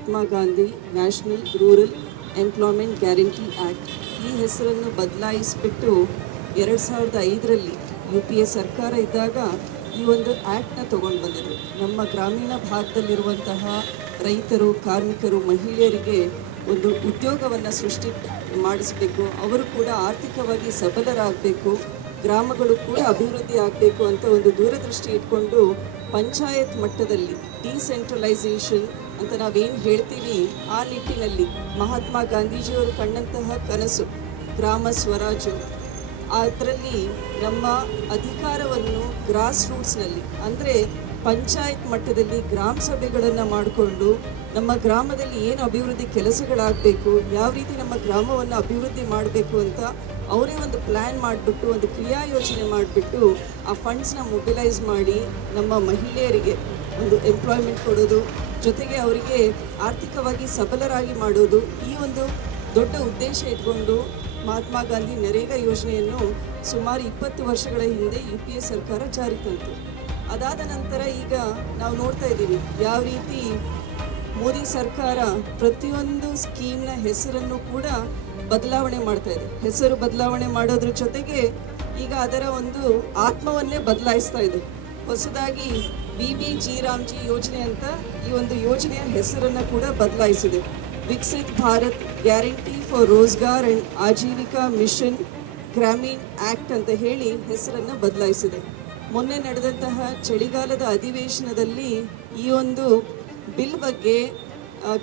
Mahatma Gandhi national rural employment guarantee act ಈ ಹೆಸರನ್ನು ಬದಲಾಯಿಸಿಬಿಟ್ಟು ಎರಡು ಸಾವಿರದ ಐದರಲ್ಲಿ ಯು ಪಿ ಎ ಸರ್ಕಾರ ಇದ್ದಾಗ ಈ ಒಂದು ಆ್ಯಕ್ಟ್ನ ತೊಗೊಂಡು ಬಂದಿದ್ರು ನಮ್ಮ ಗ್ರಾಮೀಣ ಭಾಗದಲ್ಲಿರುವಂತಹ ರೈತರು, ಕಾರ್ಮಿಕರು, ಮಹಿಳೆಯರಿಗೆ ಒಂದು ಉದ್ಯೋಗವನ್ನು ಸೃಷ್ಟಿ ಮಾಡಿಸಬೇಕು. ಅವರು ಕೂಡ ಆರ್ಥಿಕವಾಗಿ ಸಬಲರಾಗಬೇಕು. ಗ್ರಾಮಗಳು ಕೂಡ ಅಭಿವೃದ್ಧಿ ಆಗಬೇಕು ಅಂತ ಒಂದು ದೂರದೃಷ್ಟಿ ಇಟ್ಕೊಂಡು ಪಂಚಾಯತ್ ಮಟ್ಟದಲ್ಲಿ ಡಿಸೆಂಟ್ರಲೈಸೇಷನ್ ಅಂತ ನಾವೇನು ಹೇಳ್ತೀವಿ, ಆ ನಿಟ್ಟಿನಲ್ಲಿ ಮಹಾತ್ಮ ಗಾಂಧೀಜಿಯವರು ಕಂಡಂತಹ ಕನಸು, ಗ್ರಾಮ ಸ್ವರಾಜ್ ಅದರಲ್ಲಿ ನಮ್ಮ ಅಧಿಕಾರವನ್ನು ಗ್ರಾಸ್ ರೂಟ್ಸ್ನಲ್ಲಿ ಅಂದರೆ ಪಂಚಾಯತ್ ಮಟ್ಟದಲ್ಲಿ ಗ್ರಾಮ ಸಭೆಗಳನ್ನು ಮಾಡಿಕೊಂಡು ನಮ್ಮ ಗ್ರಾಮದಲ್ಲಿ ಏನು ಅಭಿವೃದ್ಧಿ ಕೆಲಸಗಳಾಗಬೇಕು, ಯಾವ ರೀತಿ ನಮ್ಮ ಗ್ರಾಮವನ್ನು ಅಭಿವೃದ್ಧಿ ಮಾಡಬೇಕು ಅಂತ ಅವರೇ ಒಂದು ಪ್ಲ್ಯಾನ್ ಮಾಡಿಬಿಟ್ಟು, ಒಂದು ಕ್ರಿಯಾ ಯೋಜನೆ ಮಾಡಿಬಿಟ್ಟು ಆ ಫಂಡ್ಸ್ನ ಮೊಬಿಲೈಸ್ ಮಾಡಿ ನಮ್ಮ ಮಹಿಳೆಯರಿಗೆ ಒಂದು ಎಂಪ್ಲಾಯ್ಮೆಂಟ್ ಕೊಡೋದು ಜೊತೆಗೆ ಅವರಿಗೆ ಆರ್ಥಿಕವಾಗಿ ಸಬಲರಾಗಿ ಮಾಡೋದು ಈ ಒಂದು ದೊಡ್ಡ ಉದ್ದೇಶ ಇಟ್ಕೊಂಡು ಮಹಾತ್ಮ ಗಾಂಧಿ ನರೇಗಾ ಯೋಜನೆಯನ್ನು ಸುಮಾರು ಇಪ್ಪತ್ತು ವರ್ಷಗಳ ಹಿಂದೆ ಯು ಪಿ ಎ ಸರ್ಕಾರ ಜಾರಿ ತಂತು. ಅದಾದ ನಂತರ ಈಗ ನಾವು ನೋಡ್ತಾ ಇದ್ದೀವಿ ಯಾವ ರೀತಿ ಮೋದಿ ಸರ್ಕಾರ ಪ್ರತಿಯೊಂದು ಸ್ಕೀಮ್ನ ಹೆಸರನ್ನು ಕೂಡ ಬದಲಾವಣೆ ಮಾಡ್ತಾ ಇದೆ. ಹೆಸರು ಬದಲಾವಣೆ ಮಾಡೋದ್ರ ಜೊತೆಗೆ ಈಗ ಅದರ ಒಂದು ಆತ್ಮವನ್ನೇ ಬದಲಾಯಿಸ್ತಾ ಇದೆ. ಹೊಸದಾಗಿ ಬಿ ಬಿ ಜಿ ರಾಮ್ಜಿ ಯೋಜನೆ ಅಂತ ಈ ಒಂದು ಯೋಜನೆಯ ಹೆಸರನ್ನು ಕೂಡ ಬದಲಾಯಿಸಿದೆ. Viksit Bharat guarantee for Rozgar and Ajeevika mission Gramin act ಅಂತ ಹೇಳಿ ಹೆಸರನ್ನು ಬದಲಾಯಿಸಿದೆ. ಮೊನ್ನೆ ನಡೆದಂತಹ ಚಳಿಗಾಲದ ಅಧಿವೇಶನದಲ್ಲಿ ಈ ಒಂದು ಬಿಲ್ ಬಗ್ಗೆ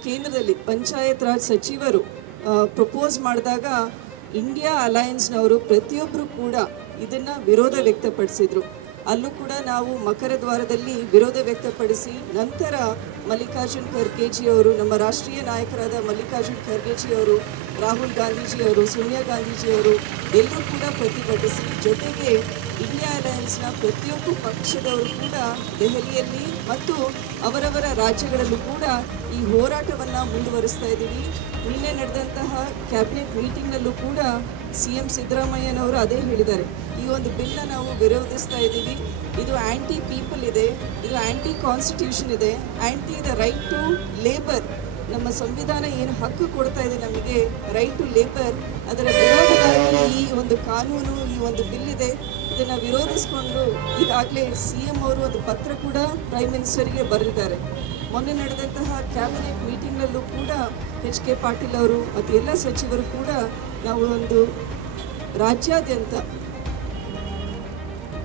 ಕೇಂದ್ರದಲ್ಲಿ ಪಂಚಾಯತ್ ರಾಜ್ ಸಚಿವರು ಪ್ರಪೋಸ್ ಮಾಡಿದಾಗ ಇಂಡಿಯಾ ಅಲಯನ್ಸ್ನವರು ಪ್ರತಿಯೊಬ್ಬರು ಕೂಡ ಇದನ್ನು ವಿರೋಧ ವ್ಯಕ್ತಪಡಿಸಿದ್ರು. ಅಲ್ಲೂ ಕೂಡ ನಾವು ಮಕರ ದ್ವಾರದಲ್ಲಿ ವಿರೋಧ ವ್ಯಕ್ತಪಡಿಸಿ ನಂತರ ಮಲ್ಲಿಕಾರ್ಜುನ್ ಖರ್ಗೆಜಿಯವರು ನಮ್ಮ ರಾಷ್ಟ್ರೀಯ ನಾಯಕರಾದ ಮಲ್ಲಿಕಾರ್ಜುನ್ ಖರ್ಗೆಜಿಯವರು ರಾಹುಲ್ ಗಾಂಧೀಜಿಯವರು, ಸೋನಿಯಾ ಗಾಂಧೀಜಿಯವರು ಎಲ್ಲರೂ ಕೂಡ ಪ್ರತಿಭಟಿಸಿ, ಜೊತೆಗೆ ಇಂಡಿಯಾ ಅಲಯನ್ಸ್ನ ಪ್ರತಿಯೊಂದು ಪಕ್ಷದವರು ಕೂಡ ದೆಹಲಿಯಲ್ಲಿ ಮತ್ತು ಅವರವರ ರಾಜ್ಯಗಳಲ್ಲೂ ಕೂಡ ಈ ಹೋರಾಟವನ್ನು ಮುಂದುವರಿಸ್ತಾ ಇದ್ದೀವಿ. ನಿನ್ನೆ ನಡೆದಂತಹ ಕ್ಯಾಬಿನೆಟ್ ಮೀಟಿಂಗ್ನಲ್ಲೂ ಕೂಡ ಸಿ ಎಂ ಸಿದ್ದರಾಮಯ್ಯನವರು ಅದೇ ಹೇಳಿದ್ದಾರೆ. ಈ ಒಂದು ಬಿಲ್ನ ನಾವು ವಿರೋಧಿಸ್ತಾ ಇದ್ದೀವಿ. ಇದು ಆ್ಯಂಟಿ ಪೀಪಲ್ ಇದೆ, ಇದು ಆ್ಯಂಟಿ ಕಾನ್ಸ್ಟಿಟ್ಯೂಷನ್ ಇದೆ anti the right to labour ನಮ್ಮ ಸಂವಿಧಾನ ಏನು ಹಕ್ಕು ಕೊಡ್ತಾ ಇದೆ ನಮಗೆ ರೈಟ್ ಟು ಲೇಬರ್ ಅದರ ವಿರೋಧವಾಗಿ ಈ ಒಂದು ಕಾನೂನು, ಈ ಒಂದು ಬಿಲ್ ಇದೆ. ಇದನ್ನು ವಿರೋಧಿಸಿಕೊಂಡು ಈಗಾಗಲೇ ಸಿ ಎಂ ಅವರು ಒಂದು ಪತ್ರ ಕೂಡ ಪ್ರೈಮ್ ಮಿನಿಸ್ಟರ್ಗೆ ಬರೆದಿದ್ದಾರೆ. ಮೊನ್ನೆ ನಡೆದಂತಹ ಕ್ಯಾಬಿನೆಟ್ ಮೀಟಿಂಗ್ನಲ್ಲೂ ಕೂಡ ಎಚ್ ಕೆ ಪಾಟೀಲ್ ಅವರು ಮತ್ತು ಎಲ್ಲ ಸಚಿವರು ಕೂಡ ನಾವು ಒಂದು ರಾಜ್ಯಾದ್ಯಂತ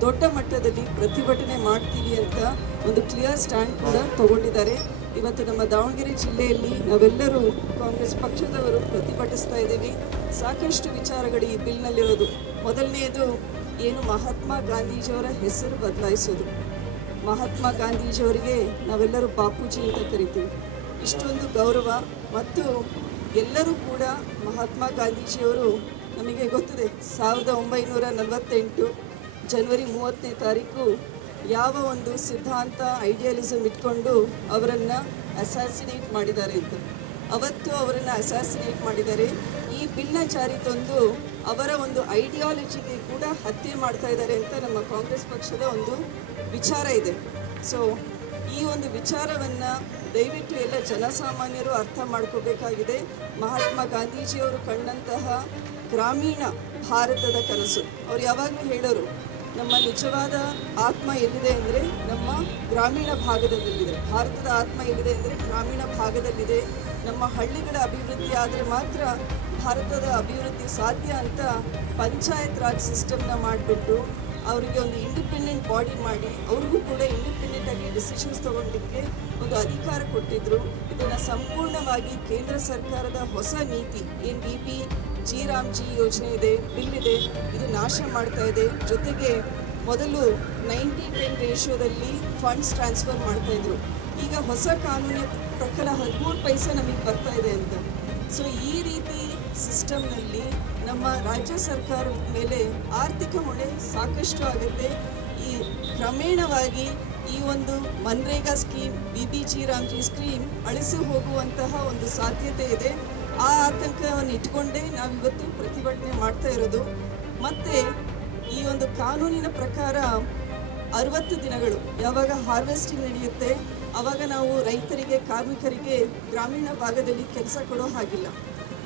ದೊಡ್ಡ ಮಟ್ಟದಲ್ಲಿ ಪ್ರತಿಭಟನೆ ಮಾಡ್ತೀವಿ ಅಂತ ಒಂದು ಕ್ಲಿಯರ್ ಸ್ಟ್ಯಾಂಡ್ ಕೂಡ ತಗೊಂಡಿದ್ದಾರೆ. ಇವತ್ತು ನಮ್ಮ ದಾವಣಗೆರೆ ಜಿಲ್ಲೆಯಲ್ಲಿ ನಾವೆಲ್ಲರೂ ಕಾಂಗ್ರೆಸ್ ಪಕ್ಷದವರು ಪ್ರತಿಭಟಿಸ್ತಾ ಇದ್ದೀವಿ. ಸಾಕಷ್ಟು ವಿಚಾರಗಳು ಈ ಬಿಲ್ನಲ್ಲಿರೋದು. ಮೊದಲನೆಯದು ಏನು ಮಹಾತ್ಮ ಗಾಂಧೀಜಿಯವರ ಹೆಸರು ಬದಲಾಯಿಸೋದು. ಮಹಾತ್ಮ ಗಾಂಧೀಜಿಯವರಿಗೆ ನಾವೆಲ್ಲರೂ ಬಾಪೂಜಿ ಅಂತ ಕರಿತೀವಿ. ಇಷ್ಟೊಂದು ಗೌರವ ಮತ್ತು ಎಲ್ಲರೂ ಕೂಡ ಮಹಾತ್ಮ ಗಾಂಧೀಜಿಯವರು ನಮಗೆ ಗೊತ್ತಿದೆ, ಸಾವಿರದ ಒಂಬೈನೂರ ನಲವತ್ತೆಂಟು ಜನವರಿ ಮೂವತ್ತನೇ ತಾರೀಕು ಯಾವ ಒಂದು ಸಿದ್ಧಾಂತ ಐಡಿಯಾಲಿಸಮ್ ಇಟ್ಕೊಂಡು ಅವರನ್ನು ಅಸಾಸಿನೇಟ್ ಮಾಡಿದ್ದಾರೆ ಅಂತ. ಅವತ್ತು ಅವರನ್ನು ಅಸಾಸಿನೇಟ್ ಮಾಡಿದ್ದಾರೆ. ಈ ಜಾರಿ ತಂದು ಅವರ ಒಂದು ಐಡಿಯಾಲಜಿಗೆ ಕೂಡ ಹತ್ಯೆ ಮಾಡ್ತಾ ಇದ್ದಾರೆ ಅಂತ ನಮ್ಮ ಕಾಂಗ್ರೆಸ್ ಪಕ್ಷದ ಒಂದು ವಿಚಾರ ಇದೆ. ಸೊ ಈ ಒಂದು ವಿಚಾರವನ್ನು ದಯವಿಟ್ಟು ಎಲ್ಲ ಜನಸಾಮಾನ್ಯರು ಅರ್ಥ ಮಾಡ್ಕೋಬೇಕಾಗಿದೆ. ಮಹಾತ್ಮ ಗಾಂಧೀಜಿಯವರು ಕಂಡಂತಹ ಗ್ರಾಮೀಣ ಭಾರತದ ಕನಸು. ಅವ್ರು ಯಾವಾಗಲೂ ಹೇಳೋರು ನಮ್ಮ ನಿಜವಾದ ಆತ್ಮ ಎಲ್ಲಿದೆ ಅಂದರೆ ನಮ್ಮ ಗ್ರಾಮೀಣ ಭಾಗದಲ್ಲಿದೆ. ಭಾರತದ ಆತ್ಮ ಎಲ್ಲಿದೆ ಅಂದರೆ ಗ್ರಾಮೀಣ ಭಾಗದಲ್ಲಿದೆ. ನಮ್ಮ ಹಳ್ಳಿಗಳ ಅಭಿವೃದ್ಧಿ ಆದರೆ ಮಾತ್ರ ಭಾರತದ ಅಭಿವೃದ್ಧಿ ಸಾಧ್ಯ ಅಂತ ಪಂಚಾಯತ್ ರಾಜ್ ಸಿಸ್ಟಮ್ನ ಮಾಡಿಬಿಟ್ಟು ಅವರಿಗೆ ಒಂದು ಇಂಡಿಪೆಂಡೆಂಟ್ ಬಾಡಿ ಮಾಡಿ ಅವ್ರಿಗೂ ಕೂಡ ಇಂಡಿಪೆಂಡೆಂಟ್ ಆಗಿ ಡಿಸಿಷನ್ಸ್ ತಗೊಳ್ಲಿಕ್ಕೆ ಒಂದು ಅಧಿಕಾರ ಕೊಟ್ಟಿದ್ರು. ಇದನ್ನು ಸಂಪೂರ್ಣವಾಗಿ ಕೇಂದ್ರ ಸರ್ಕಾರದ ಹೊಸ ನೀತಿ, ಏನು ಬಿ ಪಿ ಜಿ ಯೋಜನೆ ಇದೆ, ಬಿಲ್ ಇದೆ, ಇದು ನಾಶ ಮಾಡ್ತಾ ಇದೆ. ಜೊತೆಗೆ ಮೊದಲು ನೈಂಟಿ ಟೆನ್ ರೇಷಿಯೋದಲ್ಲಿ ಫಂಡ್ಸ್ ಟ್ರಾನ್ಸ್ಫರ್ ಮಾಡ್ತಾ ಇದ್ರು. ಈಗ ಹೊಸ ಕಾನೂನಿನ ಪ್ರಕಾರ ಹದಿಮೂರು ಪೈಸೆ ನಮಗೆ ಬರ್ತಾ ಇದೆ ಅಂತ. ಸೊ ಈ ರೀತಿ ಸಿಸ್ಟಮ್ನಲ್ಲಿ ನಮ್ಮ ರಾಜ್ಯ ಸರ್ಕಾರದ ಮೇಲೆ ಆರ್ಥಿಕ ಹೊಣೆ ಸಾಕಷ್ಟು ಆಗುತ್ತೆ. ಈ ಕ್ರಮೇಣವಾಗಿ ಈ ಒಂದು MNREGA scheme, B B G Ramji scheme ಅಳಿಸಿ ಹೋಗುವಂತಹ ಒಂದು ಸಾಧ್ಯತೆ ಇದೆ. ಆ ಆತಂಕವನ್ನು ಇಟ್ಕೊಂಡೇ ನಾವಿವತ್ತು ಪ್ರತಿಭಟನೆ ಮಾಡ್ತಾ ಇರೋದು. ಮತ್ತು ಈ ಒಂದು ಕಾನೂನಿನ ಪ್ರಕಾರ ಅರವತ್ತು ದಿನಗಳು ಯಾವಾಗ ಹಾರ್ವೆಸ್ಟಿಂಗ್ ನಡೆಯುತ್ತೆ ಆವಾಗ ನಾವು ರೈತರಿಗೆ, ಕಾರ್ಮಿಕರಿಗೆ ಗ್ರಾಮೀಣ ಭಾಗದಲ್ಲಿ ಕೆಲಸ ಕೊಡೋ ಹಾಗಿಲ್ಲ.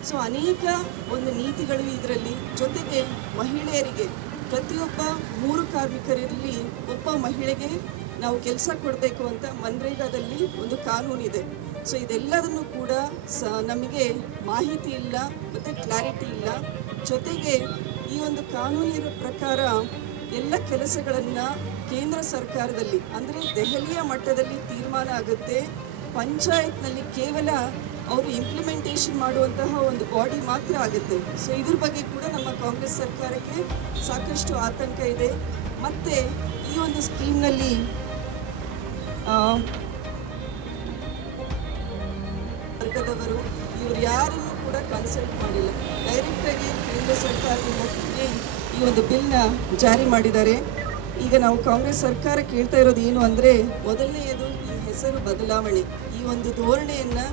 ಸೊ ಅನೇಕ ಒಂದು ನೀತಿಗಳು ಇದರಲ್ಲಿ, ಜೊತೆಗೆ ಮಹಿಳೆಯರಿಗೆ ಪ್ರತಿಯೊಬ್ಬ ಮೂರು ಕಾರ್ಮಿಕರಲ್ಲಿ ಒಬ್ಬ ಮಹಿಳೆಗೆ ನಾವು ಕೆಲಸ ಕೊಡಬೇಕು ಅಂತ ಮನ್ರೇಗಾದಲ್ಲಿ ಒಂದು ಕಾನೂನಿದೆ ಸೊ ಇದೆಲ್ಲದನ್ನು ಕೂಡ ಸ, ನಮಗೆ ಮಾಹಿತಿ ಇಲ್ಲ, ಮತ್ತು ಕ್ಲಾರಿಟಿ ಇಲ್ಲ. ಜೊತೆಗೆ ಈ ಒಂದು ಕಾನೂನಿನ ಪ್ರಕಾರ ಎಲ್ಲ ಕೆಲಸಗಳನ್ನು ಕೇಂದ್ರ ಸರ್ಕಾರದಲ್ಲಿ, ಅಂದರೆ ದೆಹಲಿಯ ಮಟ್ಟದಲ್ಲಿ ತೀರ್ಮಾನ ಆಗುತ್ತೆ. ಪಂಚಾಯತ್ನಲ್ಲಿ ಕೇವಲ ಅವರು ಇಂಪ್ಲಿಮೆಂಟೇಷನ್ ಮಾಡುವಂತಹ ಒಂದು ಬಾಡಿ ಮಾತ್ರ ಆಗುತ್ತೆ. ಸೊ ಇದ್ರ ಬಗ್ಗೆ ಕೂಡ ನಮ್ಮ ಕಾಂಗ್ರೆಸ್ ಸರ್ಕಾರಕ್ಕೆ ಸಾಕಷ್ಟು ಆತಂಕ ಇದೆ. ಮತ್ತು ಈ ಒಂದು ಸ್ಕೀಮ್ನಲ್ಲಿ ವರ್ಗದವರು, ಇವರು ಯಾರನ್ನು ಕೂಡ ಕನ್ಸಲ್ಟ್ ಮಾಡಿಲ್ಲ. ಡೈರೆಕ್ಟಾಗಿ ಕೇಂದ್ರ ಸರ್ಕಾರದಿಂದ ಈ ಒಂದು ಬಿಲ್ನ ಜಾರಿ ಮಾಡಿದ್ದಾರೆ. ಈಗ ನಾವು ಕಾಂಗ್ರೆಸ್ ಸರ್ಕಾರ ಕೇಳ್ತಾ ಇರೋದು ಏನು ಅಂದರೆ, ಮೊದಲನೆಯದು ಈ ಹೆಸರು ಬದಲಾವಣೆ. ಈ ಒಂದು ಧೋರಣೆಯನ್ನು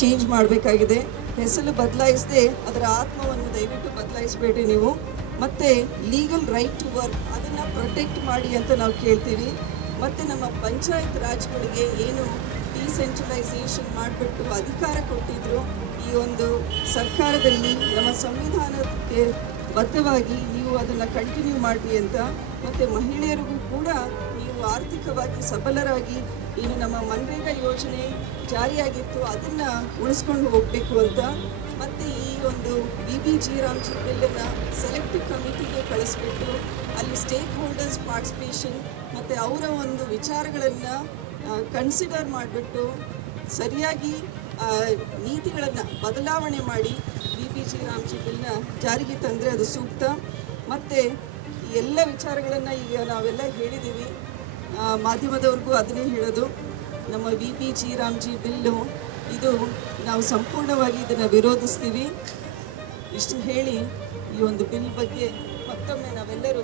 ಚೇಂಜ್ ಮಾಡಬೇಕಾಗಿದೆ. ಹೆಸರು ಬದಲಾಯಿಸದೆ ಅದರ ಆತ್ಮವನ್ನು ದಯವಿಟ್ಟು ಬದಲಾಯಿಸಬೇಡಿ ನೀವು. ಮತ್ತು ಲೀಗಲ್ ರೈಟ್ ಟು ವರ್ಕ್ ಅದನ್ನು ಪ್ರೊಟೆಕ್ಟ್ ಮಾಡಿ ಅಂತ ನಾವು ಕೇಳ್ತೀವಿ. ಮತ್ತು ನಮ್ಮ ಪಂಚಾಯತ್ ರಾಜ್ಗಳಿಗೆ ಏನು ಡಿಸೆಂಟ್ರಲೈಸೇಷನ್ ಮಾಡಿಬಿಟ್ಟು ಅಧಿಕಾರ ಕೊಟ್ಟಿದ್ರು ಈ ಒಂದು ಸರ್ಕಾರದಲ್ಲಿ ನಮ್ಮ ಸಂವಿಧಾನಕ್ಕೆ ಬದ್ಧವಾಗಿ ನೀವು ಅದನ್ನು ಕಂಟಿನ್ಯೂ ಮಾಡಿ ಅಂತ. ಮತ್ತು ಮಹಿಳೆಯರಿಗೂ ಕೂಡ ನೀವು ಆರ್ಥಿಕವಾಗಿ ಸಬಲರಾಗಿ ಇನ್ನು ನಮ್ಮ ಮನ್ರೇಗಾ ಯೋಜನೆ ಜಾರಿಯಾಗಿತ್ತು, ಅದನ್ನು ಉಳಿಸ್ಕೊಂಡು ಹೋಗಬೇಕು ಅಂತ. ಮತ್ತು ಈ ಒಂದು ಬಿ ಬಿ ಜಿ ರಾಮ್ಜಿ ಬಿಲ್ಲನ್ನು ಸೆಲೆಕ್ಟ್ ಕಮಿಟಿಗೆ ಕಳಿಸ್ಬಿಟ್ಟು ಅಲ್ಲಿ ಸ್ಟೇಕ್ ಹೋಲ್ಡರ್ಸ್ ಪಾರ್ಟಿಸಿಪೇಷನ್ ಮತ್ತು ಅವರ ಒಂದು ವಿಚಾರಗಳನ್ನು ಕನ್ಸಿಡರ್ ಮಾಡಿಬಿಟ್ಟು ಸರಿಯಾಗಿ ನೀತಿಗಳನ್ನು ಬದಲಾವಣೆ ಮಾಡಿ ಬಿ ಬಿ ಜಿ ರಾಮ್ಜಿ ಬಿಲ್ನ ಜಾರಿಗೆ ತಂದರೆ ಅದು ಸೂಕ್ತ. ಮತ್ತು ಎಲ್ಲ ವಿಚಾರಗಳನ್ನು ಈಗ ನಾವೆಲ್ಲ ಹೇಳಿದ್ದೀವಿ ಮಾಧ್ಯಮದವ್ರಿಗೂ ಅದನ್ನೇ ಹೇಳೋದು. ನಮ್ಮ V P G Ramji bill, ಇದು ನಾವು ಸಂಪೂರ್ಣವಾಗಿ ಇದನ್ನು ವಿರೋಧಿಸ್ತೀವಿ. ಇಷ್ಟು ಹೇಳಿ ಈ ಒಂದು ಬಿಲ್ ಬಗ್ಗೆ ಮತ್ತೊಮ್ಮೆ ನಾವೆಲ್ಲರೂ